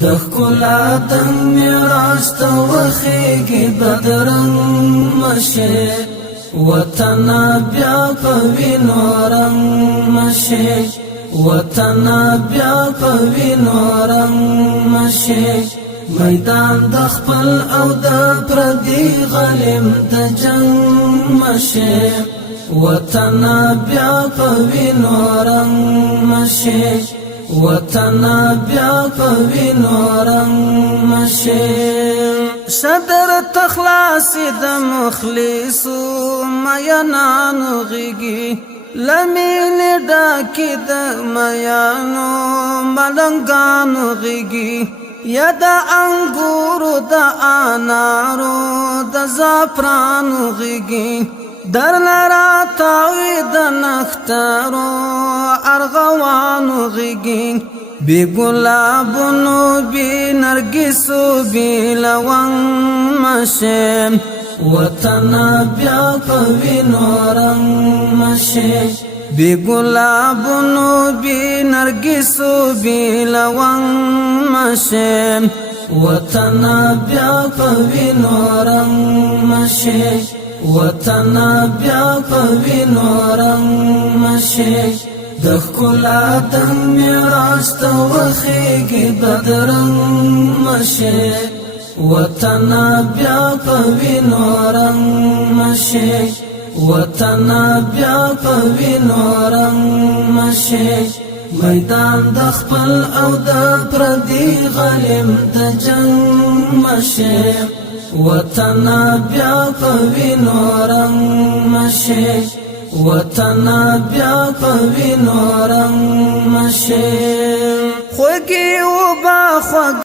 د ښکلا د معراج ته وخېږي بدرنګ مشه وطن بیا په وینو رنګ مشه وطن بیا په وینو رنګ مشه میدان د خپل او د پردي غلم د جنگ مشه وطن بیا په وینو رنګ مشه وطن بیا په وینو رنګ مشه صدر تخلاص د مخلصو میانانو غیږي لمین ډاکې د میانو ملنګانو غیږي یا د انګورو د انارو د زعفرانو غیږي در لرا تاوی د نختارو ارغوانو غیږي بی گلابونو بی نرگسو بی لونگ مشه وطن بیا په وینو رنګ مشه بی گلابونو بی نرگسو بی لونگ مشه وطن بیا په وینو رنګ مشه وطن بیا په وینو رنګ مشه د ښکلا د معراج ته وخېږي بدرنګ مشه وطن بیا په وینو رنګ مشه وطن بیا په وینو رنګ مشه میدان د خپل او د پردي غلم د جنگ مشه وطن بیا په وینو رنګ مشه وطن بیا په وینو رنګ مشه خوږی و با خوږ